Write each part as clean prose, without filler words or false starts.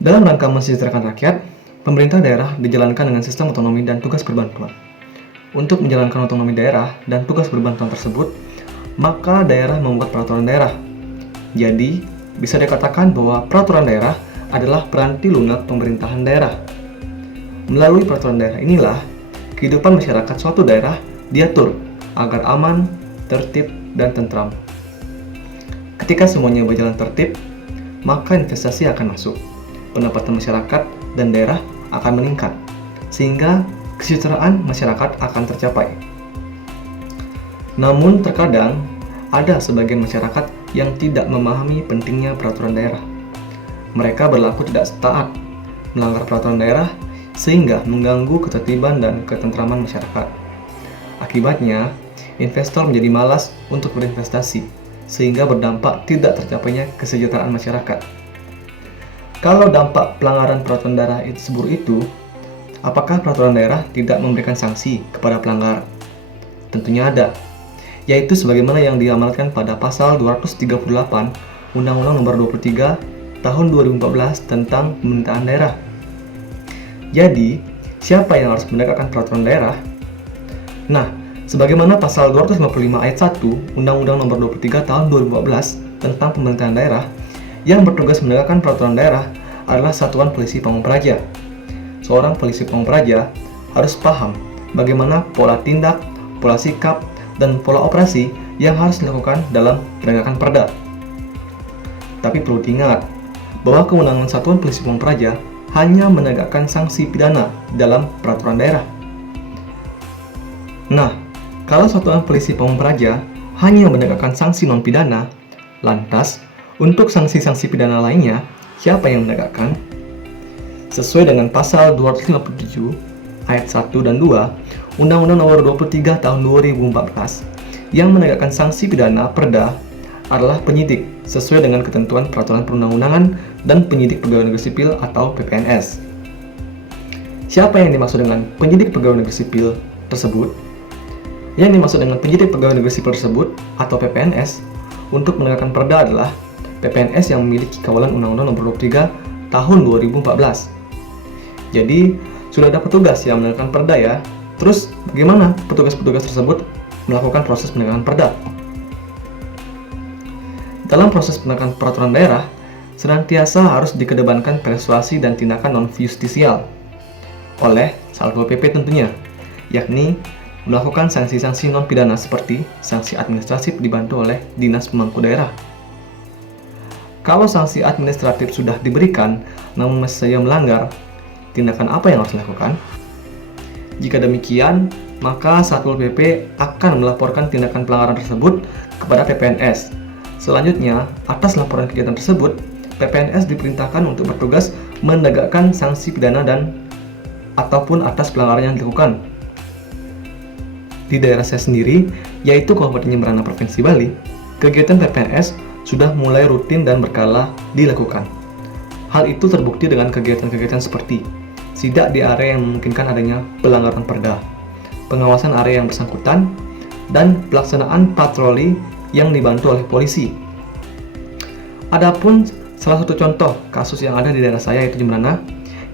Dalam rangka mensejahterakan rakyat, pemerintah daerah dijalankan dengan sistem otonomi dan tugas berbantuan. Untuk menjalankan otonomi daerah dan tugas berbantuan tersebut, maka daerah membuat peraturan daerah. Jadi, bisa dikatakan bahwa peraturan daerah adalah peranti lunak pemerintahan daerah. Melalui peraturan daerah inilah, kehidupan masyarakat suatu daerah diatur agar aman, tertib, dan tentram. Ketika semuanya berjalan tertib, maka investasi akan masuk, pendapatan masyarakat dan daerah akan meningkat, sehingga kesejahteraan masyarakat akan tercapai. Namun terkadang ada sebagian masyarakat yang tidak memahami pentingnya peraturan daerah. Mereka berlaku tidak taat, melanggar peraturan daerah, sehingga mengganggu ketertiban dan ketentraman masyarakat. Akibatnya, investor menjadi malas untuk berinvestasi, sehingga berdampak tidak tercapainya kesejahteraan masyarakat. Kalau dampak pelanggaran peraturan daerah tersebut itu, apakah peraturan daerah tidak memberikan sanksi kepada pelanggar? Tentunya ada, yaitu sebagaimana yang diamalkan pada pasal 238 Undang-Undang Nomor 23 Tahun 2014 tentang pemerintahan daerah. Jadi, siapa yang harus menegakkan peraturan daerah? Nah, sebagaimana pasal 255 ayat 1 Undang-Undang Nomor 23 Tahun 2014 tentang pemerintahan daerah, yang bertugas menegakkan peraturan daerah adalah Satuan Polisi Pamung Praja. Seorang polisi Pamung Praja harus paham bagaimana pola tindak, pola sikap, dan pola operasi yang harus dilakukan dalam penegakan perda. Tapi perlu diingat bahwa kewenangan Satuan Polisi Pamung Praja hanya menegakkan sanksi pidana dalam peraturan daerah. Nah, kalau Satuan Polisi Pamung Praja hanya menegakkan sanksi non-pidana, lantas untuk sanksi-sanksi pidana lainnya, siapa yang menegakkan? Sesuai dengan pasal 257 ayat 1 dan 2 Undang-Undang Nomor 23 Tahun 2014, yang menegakkan sanksi pidana perda adalah penyidik sesuai dengan ketentuan peraturan perundang-undangan dan penyidik pegawai negeri sipil atau PPNS. Siapa yang dimaksud dengan penyidik pegawai negeri sipil tersebut? Yang dimaksud dengan penyidik pegawai negeri sipil tersebut atau PPNS untuk menegakkan perda adalah PPNS yang memiliki kawalan Undang-Undang Nomor 23 Tahun 2014. Jadi, sudah ada petugas yang menegakkan perda ya. Terus, bagaimana petugas-petugas tersebut melakukan proses penegakan perda? Dalam proses penegakan peraturan daerah, senantiasa harus dikedepankan persuasi dan tindakan non-justisial oleh Satpol PP tentunya, yakni melakukan sanksi-sanksi non-pidana seperti sanksi administratif dibantu oleh Dinas Pemangku Daerah. Kalau sanksi administratif sudah diberikan, namun masih saja melanggar, tindakan apa yang harus dilakukan? Jika demikian, maka Satpol PP akan melaporkan tindakan pelanggaran tersebut kepada PPNS. Selanjutnya, atas laporan kegiatan tersebut, PPNS diperintahkan untuk bertugas menegakkan sanksi pidana dan ataupun atas pelanggaran yang dilakukan. Di daerah saya sendiri, yaitu Kabupaten Jemberana Provinsi Bali, kegiatan PPNS sudah mulai rutin dan berkala dilakukan. Hal itu terbukti dengan kegiatan-kegiatan seperti sidak di area yang memungkinkan adanya pelanggaran perda, pengawasan area yang bersangkutan, dan pelaksanaan patroli yang dibantu oleh polisi. Adapun salah satu contoh kasus yang ada di daerah saya yaitu Jemberana,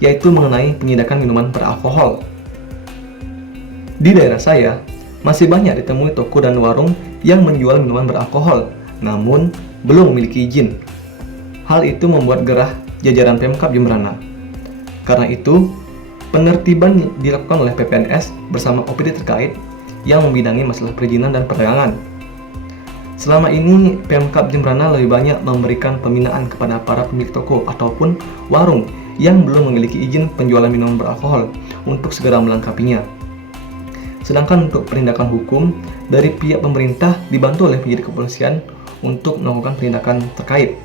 yaitu mengenai penyediaan minuman beralkohol. Di daerah saya, masih banyak ditemui toko dan warung yang menjual minuman beralkohol, namun belum memiliki izin. Hal itu membuat gerah jajaran Pemkab Jemberana. Karena itu, penertiban dilakukan oleh PPNS bersama OPD terkait yang membidangi masalah perizinan dan perdagangan. Selama ini, Pemkab Jemberana lebih banyak memberikan pembinaan kepada para pemilik toko ataupun warung yang belum memiliki izin penjualan minuman beralkohol untuk segera melengkapinya. Sedangkan untuk penindakan hukum, dari pihak pemerintah dibantu oleh penyidik kepolisian untuk melakukan penindakan terkait.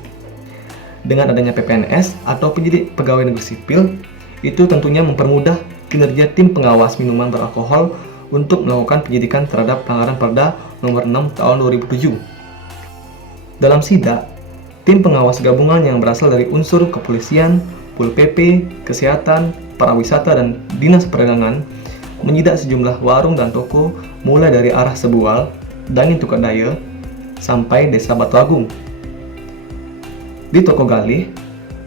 Dengan adanya PPNS atau penyidik pegawai negeri sipil, itu tentunya mempermudah kinerja tim pengawas minuman beralkohol untuk melakukan penyidikan terhadap pelanggaran Perda Nomor 6 Tahun 2007. Dalam sidak, tim pengawas gabungan yang berasal dari unsur kepolisian, Pol PP, kesehatan, pariwisata, dan dinas perdagangan menyidak sejumlah warung dan toko mulai dari arah Sebual, Dangin Tukadaya, sampai Desa Batu Agung. Di Toko Galih,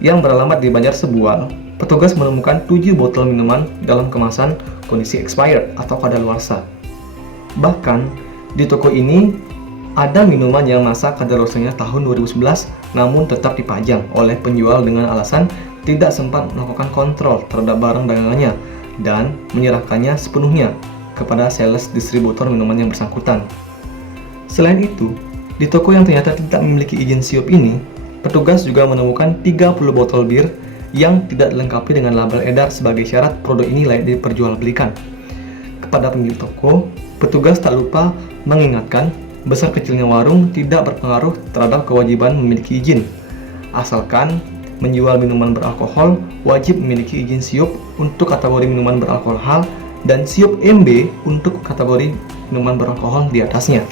yang beralamat di Banjar Sebual, petugas menemukan 7 botol minuman dalam kemasan kondisi expired atau kadaluarsa. Bahkan, di toko ini ada minuman yang masa kadaluarsanya tahun 2011 namun tetap dipajang oleh penjual dengan alasan tidak sempat melakukan kontrol terhadap barang dagangannya dan menyerahkannya sepenuhnya kepada sales distributor minuman yang bersangkutan. Selain itu, di toko yang ternyata tidak memiliki izin siup ini, petugas juga menemukan 30 botol bir yang tidak dilengkapi dengan label edar sebagai syarat produk ini layak diperjualbelikan. Kepada pemilik toko, petugas tak lupa mengingatkan besar kecilnya warung tidak berpengaruh terhadap kewajiban memiliki izin. Asalkan menjual minuman beralkohol wajib memiliki izin siup untuk kategori minuman beralkohol dan siup MB untuk kategori minuman beralkohol di atasnya.